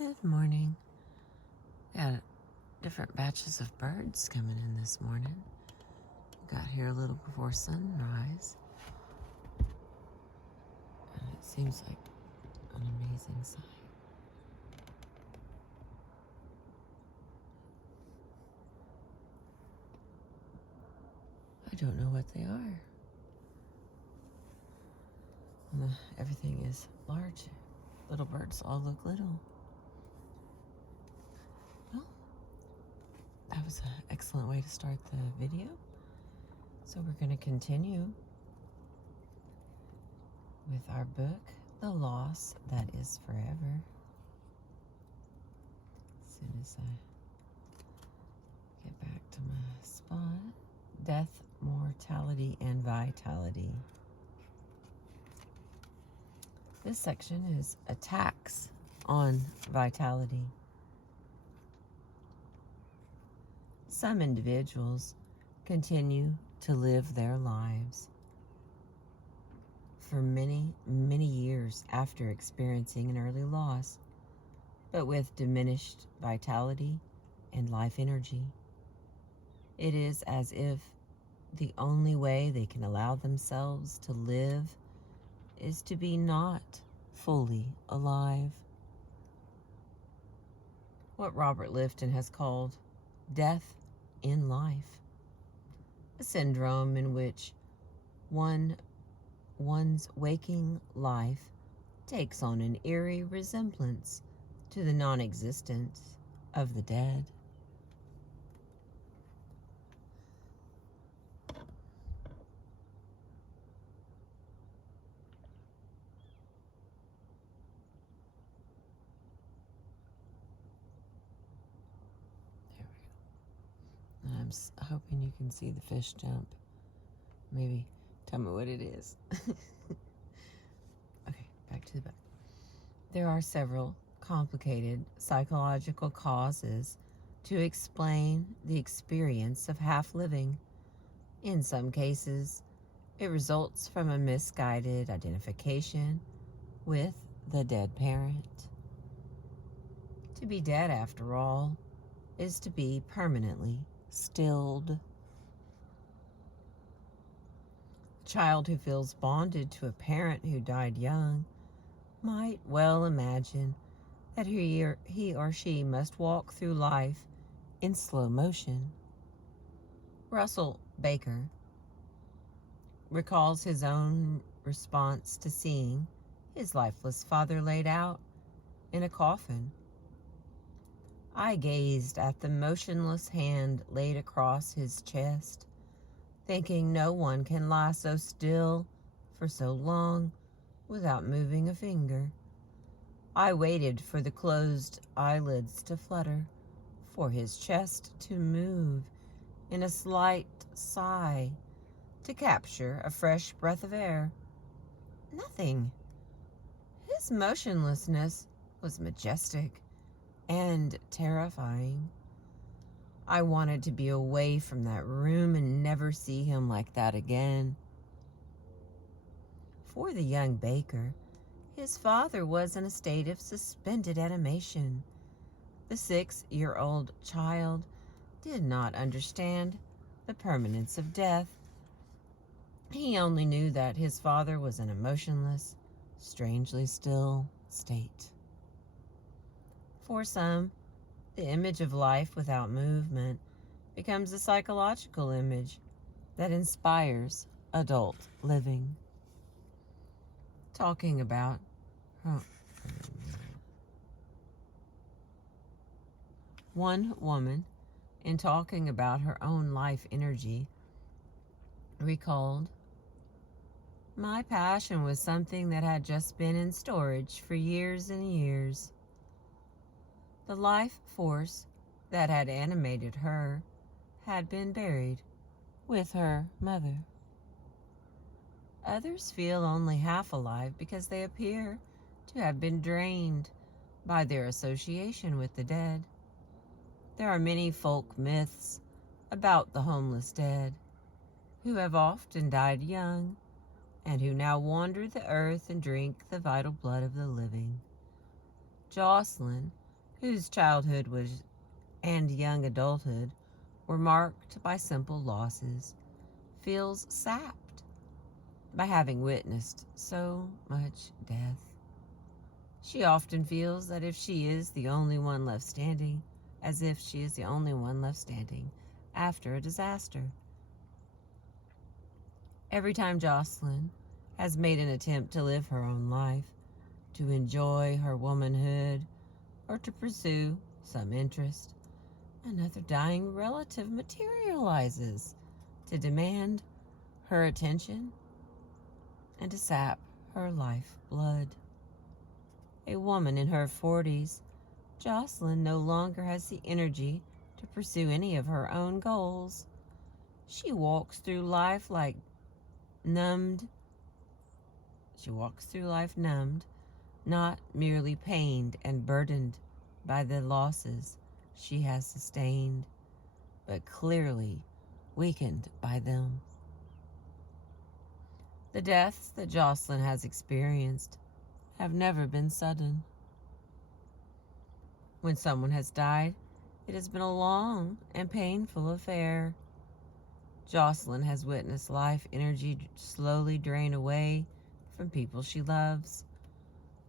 Good morning. Got different batches of birds coming in this morning. Got here a little before sunrise. And it seems like an amazing sight. I don't know what they are. Everything is large. Little birds all look little. Well, that was an excellent way to start the video. So we're going to continue with our book, The Loss That Is Forever. As soon as I get back to my spot. Death, Mortality, and Vitality. This section is attacks on vitality. Some individuals continue to live their lives for many, many years after experiencing an early loss, but with diminished vitality and life energy. It is as if the only way they can allow themselves to live is to be not fully alive. What Robert Lifton has called death in life, a syndrome in which one's waking life takes on an eerie resemblance to the non-existence of the dead. I'm hoping you can see the fish jump. Maybe tell me what it is. Okay, back to the book. There are several complicated psychological causes to explain the experience of half-living. In some cases, it results from a misguided identification with the dead parent. To be dead, after all, is to be permanently stilled. A child who feels bonded to a parent who died young might well imagine that he or she must walk through life in slow motion. Russell Baker recalls his own response to seeing his lifeless father laid out in a coffin. I gazed at the motionless hand laid across his chest, thinking no one can lie so still for so long without moving a finger. I waited for the closed eyelids to flutter, for his chest to move in a slight sigh, to capture a fresh breath of air. Nothing. His motionlessness was majestic and terrifying. I wanted to be away from that room and never see him like that again. For the young baker, his father was in a state of suspended animation. The 6-year-old child did not understand the permanence of death. He only knew that his father was in a motionless, strangely still state. For some, the image of life without movement becomes a psychological image that inspires adult living. Talking about one woman, in talking about her own life energy, recalled, "My passion was something that had just been in storage for years and years. The life force that had animated her had been buried with her mother. Others feel only half alive because they appear to have been drained by their association with the dead. There are many folk myths about the homeless dead, who have often died young and who now wander the earth and drink the vital blood of the living. Jocelyn whose childhood was and young adulthood were marked by simple losses, feels sapped by having witnessed so much death. She often feels that if she is the only one left standing, as if she is the only one left standing after a disaster. Every time Jocelyn has made an attempt to live her own life, to enjoy her womanhood, or to pursue some interest, another dying relative materializes to demand her attention and to sap her life blood. A woman in her 40s, Jocelyn no longer has the energy to pursue any of her own goals. She walks through life numbed. She walks through life numbed, not merely pained and burdened by the losses she has sustained, but clearly weakened by them. The deaths that Jocelyn has experienced have never been sudden. When someone has died, it has been a long and painful affair. Jocelyn has witnessed life energy slowly drain away from people she loves.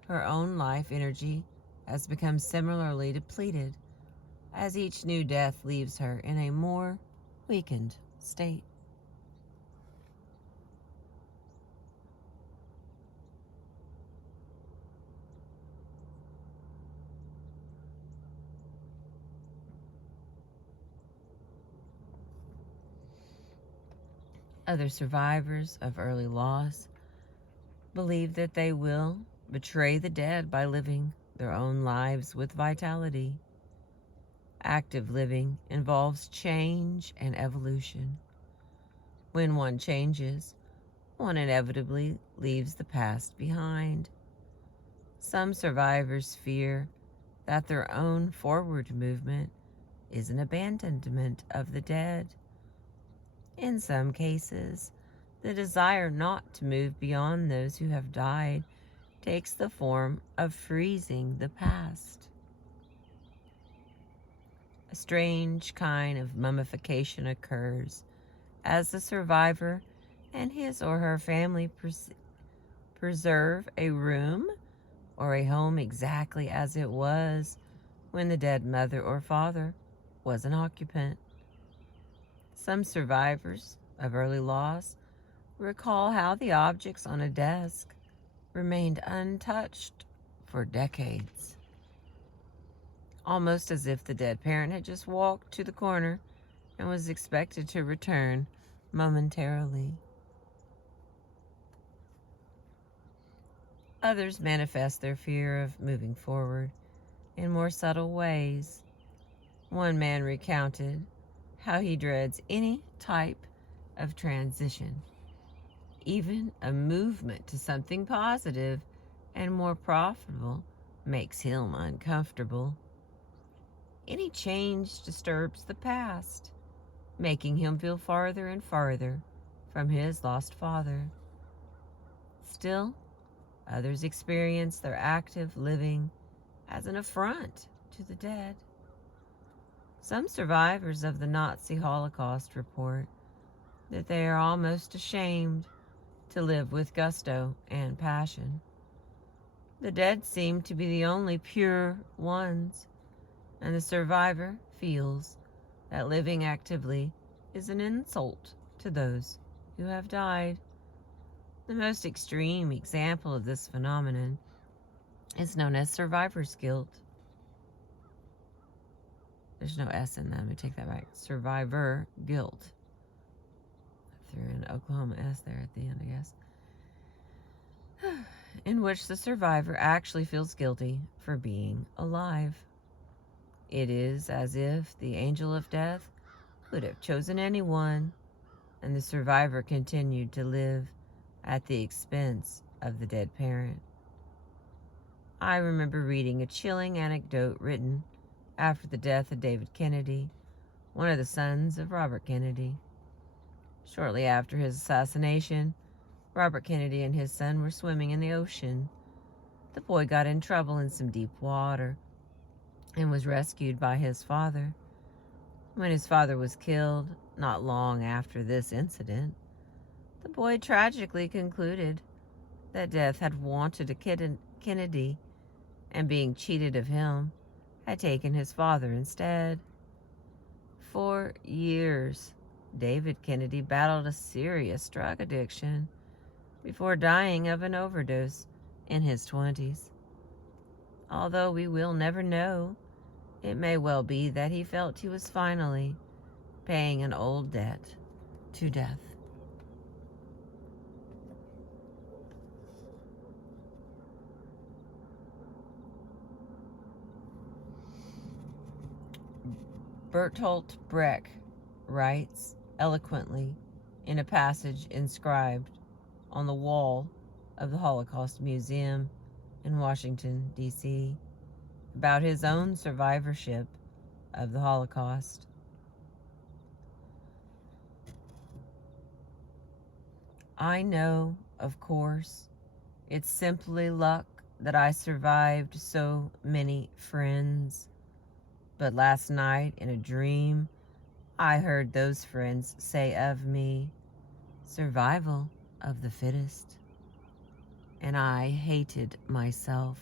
Her own life energy has become similarly depleted as each new death leaves her in a more weakened state. Other survivors of early loss believe that they will betray the dead by living their own lives with vitality. Active living involves change and evolution. When one changes, one inevitably leaves the past behind. Some survivors fear that their own forward movement is an abandonment of the dead. In some cases, the desire not to move beyond those who have died takes the form of freezing the past. A strange kind of mummification occurs as the survivor and his or her family preserve a room or a home exactly as it was when the dead mother or father was an occupant. Some survivors of early loss recall how the objects on a desk remained untouched for decades, almost as if the dead parent had just walked to the corner and was expected to return momentarily. Others manifest their fear of moving forward in more subtle ways. One man recounted how he dreads any type of transition, even a movement to something positive and more profitable makes him uncomfortable. Any change disturbs the past, making him feel farther and farther from his lost father. Still, others experience their active living as an affront to the dead. Some survivors of the Nazi Holocaust report that they are almost ashamed to live with gusto and passion. The dead seem to be the only pure ones, and the survivor feels that living actively is an insult to those who have died. The most extreme example of this phenomenon is known as survivor's guilt. There's no S in that. Let me take that back. Survivor guilt. I threw an Oklahoma S there at the end, I guess. In which the survivor actually feels guilty for being alive. It is as if the angel of death could have chosen anyone, and the survivor continued to live at the expense of the dead parent. I remember reading a chilling anecdote written after the death of David Kennedy, one of the sons of Robert Kennedy. Shortly after his assassination, Robert Kennedy and his son were swimming in the ocean. The boy got in trouble in some deep water. and was rescued by his father. When his father was killed, not long after this incident, the boy tragically concluded that death had wanted a Kennedy, and being cheated of him, had taken his father instead. For years, David Kennedy battled a serious drug addiction before dying of an overdose in his 20s. Although we will never know, it may well be that he felt he was finally paying an old debt to death. Bertolt Brecht writes eloquently in a passage inscribed on the wall of the Holocaust Museum in Washington, D.C., about his own survivorship of the Holocaust. I know, of course, it's simply luck that I survived so many friends. But last night in a dream, I heard those friends say of me, survival of the fittest. And I hated myself.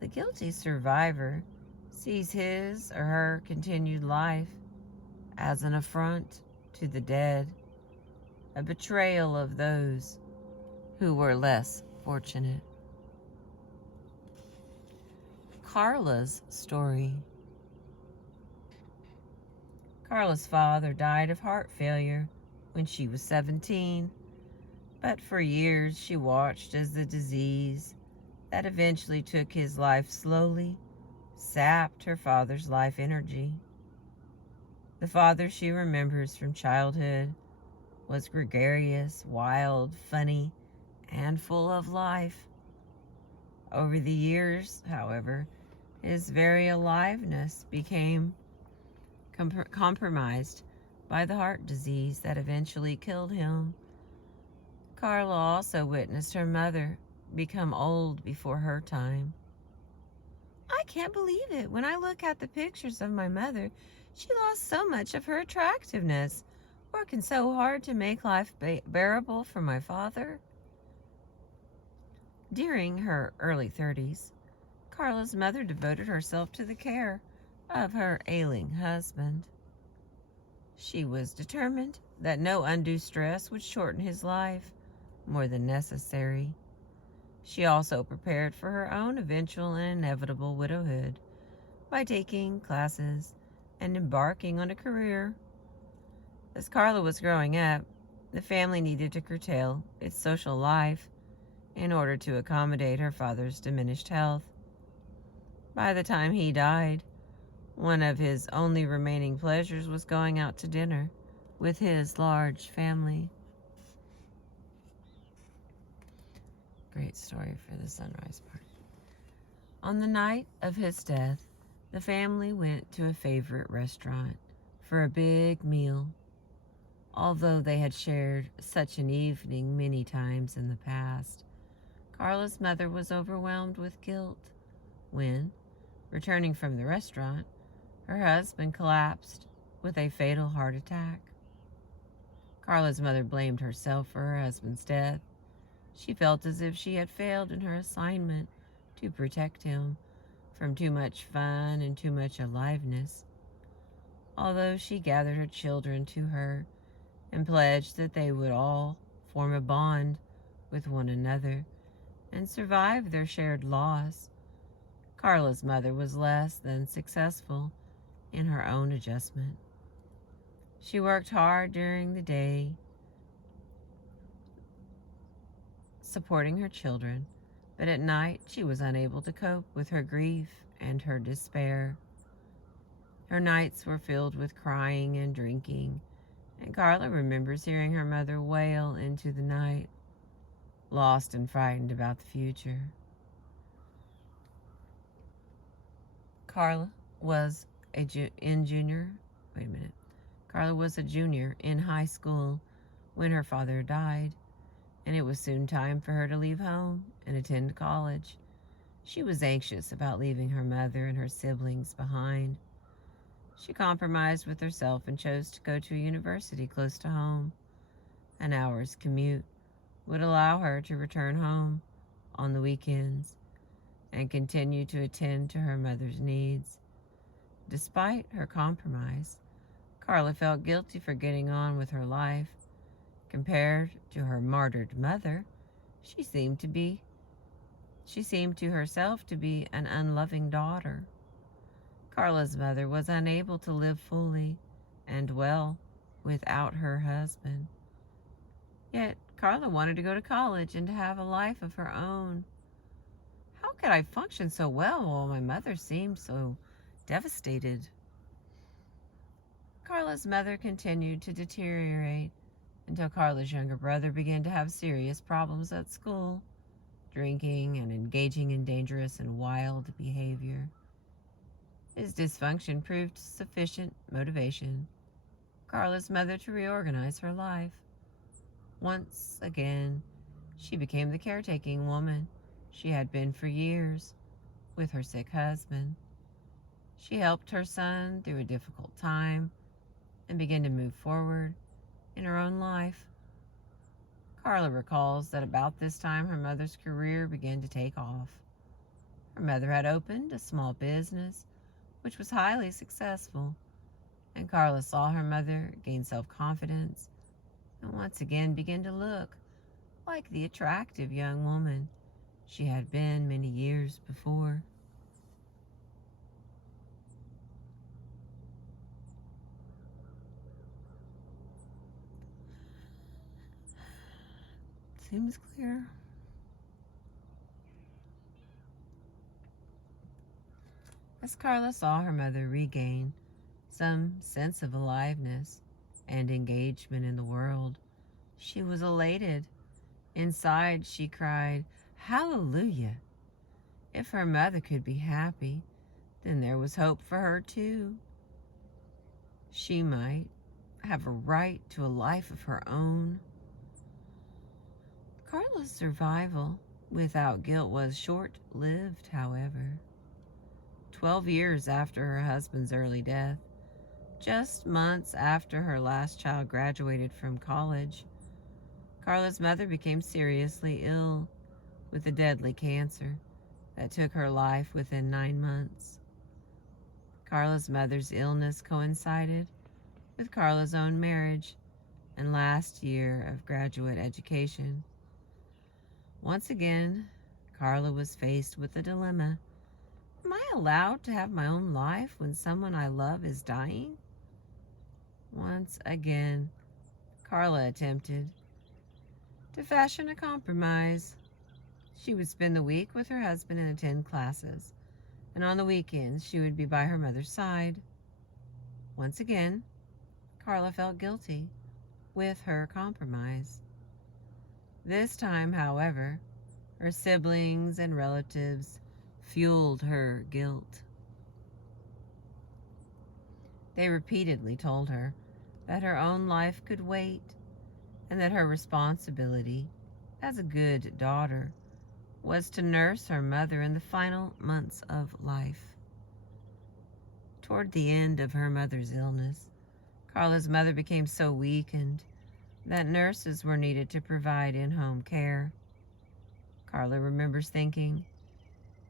The guilty survivor sees his or her continued life as an affront to the dead, a betrayal of those who were less fortunate. Carla's story. Carla's father died of heart failure when she was 17, but for years she watched as the disease that eventually took his life slowly sapped her father's life energy. The father she remembers from childhood was gregarious, wild, funny, and full of life. Over the years, however, his very aliveness became compromised by the heart disease that eventually killed him. Carla also witnessed her mother become old before her time. I can't believe it. When I look at the pictures of my mother, she lost so much of her attractiveness, working so hard to make life bearable for my father. During her early 30s, Carla's mother devoted herself to the care of her ailing husband. She was determined that no undue stress would shorten his life more than necessary. She also prepared for her own eventual and inevitable widowhood by taking classes and embarking on a career. As Carla was growing up, the family needed to curtail its social life in order to accommodate her father's diminished health. By the time he died, one of his only remaining pleasures was going out to dinner with his large family. Great story for the sunrise part. On the night of his death, the family went to a favorite restaurant for a big meal. Although they had shared such an evening many times in the past, Carla's mother was overwhelmed with guilt when, returning from the restaurant, her husband collapsed with a fatal heart attack. Carla's mother blamed herself for her husband's death. She felt as if she had failed in her assignment to protect him from too much fun and too much aliveness. Although she gathered her children to her and pledged that they would all form a bond with one another and survive their shared loss, Carla's mother was less than successful in her own adjustment. She worked hard during the day, supporting her children, but at night she was unable to cope with her grief and her despair. Her nights were filled with crying and drinking, and Carla remembers hearing her mother wail into the night, lost and frightened about the future. Carla was a junior in high school when her father died, and it was soon time for her to leave home and attend college. She was anxious about leaving her mother and her siblings behind. She compromised with herself and chose to go to a university close to home. An hour's commute would allow her to return home on the weekends and continue to attend to her mother's needs. Despite her compromise, Carla felt guilty for getting on with her life. Compared to her martyred mother, she seemed to herself to be an unloving daughter. Carla's mother was unable to live fully and well without her husband. Yet Carla wanted to go to college and to have a life of her own. How could I function so well while my mother seemed so devastated? Carla's mother continued to deteriorate until Carla's younger brother began to have serious problems at school, drinking and engaging in dangerous and wild behavior. His dysfunction proved sufficient motivation for Carla's mother to reorganize her life. Once again, she became the caretaking woman she had been for years with her sick husband. She helped her son through a difficult time and began to move forward in her own life. Carla recalls that about this time her mother's career began to take off. Her mother had opened a small business which was highly successful, and Carla saw her mother gain self-confidence and once again begin to look like the attractive young woman she had been many years before. Seems clear. As Carla saw her mother regain some sense of aliveness and engagement in the world, she was elated. Inside, she cried, "Hallelujah!" If her mother could be happy, then there was hope for her too. She might have a right to a life of her own. Carla's survival without guilt was short-lived, however. 12 years after her husband's early death, just months after her last child graduated from college, Carla's mother became seriously ill with a deadly cancer that took her life within 9 months. Carla's mother's illness coincided with Carla's own marriage and last year of graduate education. Once again, Carla was faced with a dilemma. Am I allowed to have my own life when someone I love is dying? Once again, Carla attempted to fashion a compromise. She would spend the week with her husband and attend classes, and on the weekends she would be by her mother's side. Once again, Carla felt guilty with her compromise. This time, however, her siblings and relatives fueled her guilt. They repeatedly told her that her own life could wait and that her responsibility as a good daughter was to nurse her mother in the final months of life. Toward the end of her mother's illness, Carla's mother became so weakened that nurses were needed to provide in-home care. Carla remembers thinking,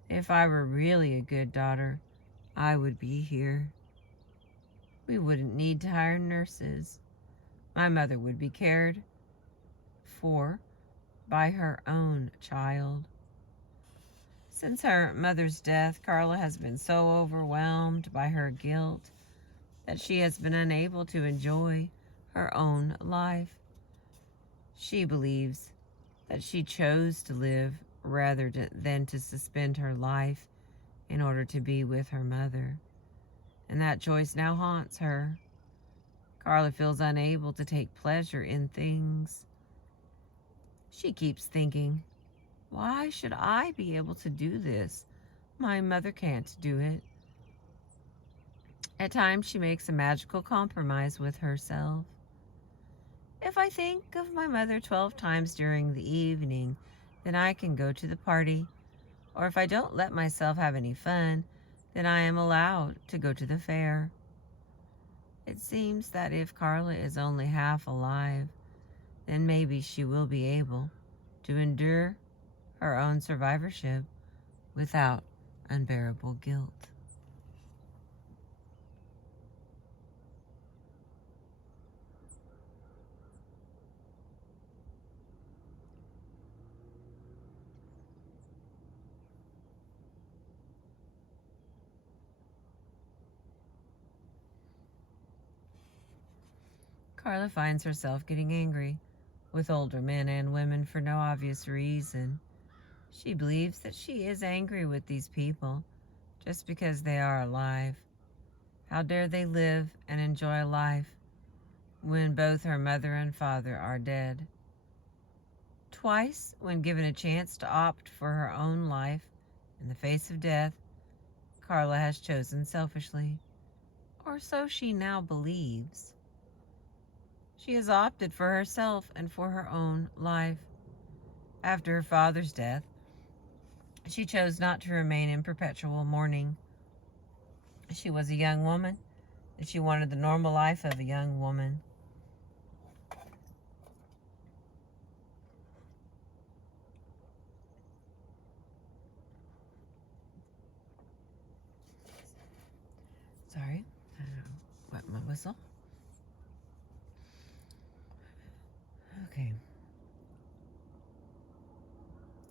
if I were really a good daughter, I would be here. We wouldn't need to hire nurses. My mother would be cared for by her own child. Since her mother's death, Carla has been so overwhelmed by her guilt that she has been unable to enjoy her own life. She believes that she chose to live rather than to suspend her life in order to be with her mother, and that choice now haunts her. Carla feels unable to take pleasure in things. She keeps thinking, why should I be able to do this? My mother can't do it. At times she makes a magical compromise with herself. If I think of my mother 12 times during the evening, then I can go to the party, or if I don't let myself have any fun, then I am allowed to go to the fair. It seems that if Carla is only half alive, then maybe she will be able to endure her own survivorship without unbearable guilt. Carla finds herself getting angry with older men and women for no obvious reason. She believes that she is angry with these people just because they are alive. How dare they live and enjoy life when both her mother and father are dead? Twice, when given a chance to opt for her own life in the face of death, Carla has chosen selfishly, or so she now believes. She has opted for herself and for her own life. After her father's death, she chose not to remain in perpetual mourning. She was a young woman, and she wanted the normal life of a young woman. Sorry, wet my whistle. Okay.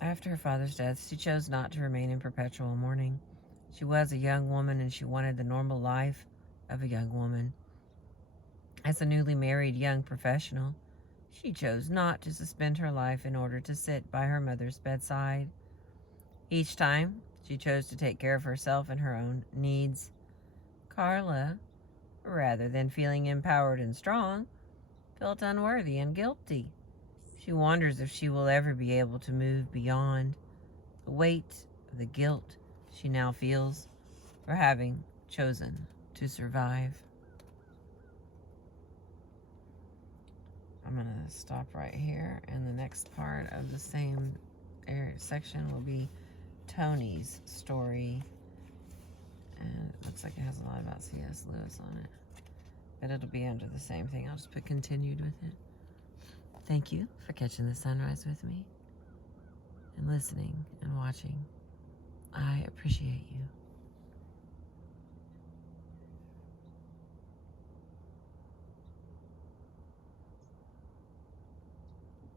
After her father's death, she chose not to remain in perpetual mourning. She was a young woman, and she wanted the normal life of a young woman. As a newly married young professional, she chose not to suspend her life in order to sit by her mother's bedside. Each time, she chose to take care of herself and her own needs. Carla, rather than feeling empowered and strong, felt unworthy and guilty. She wonders if she will ever be able to move beyond the weight of the guilt she now feels for having chosen to survive. I'm going to stop right here, and the next part of the same section will be Tony's story. And it looks like it has a lot about C.S. Lewis on it. But it'll be under the same thing. I'll just put continued with it. Thank you for catching the sunrise with me and listening and watching. I appreciate you.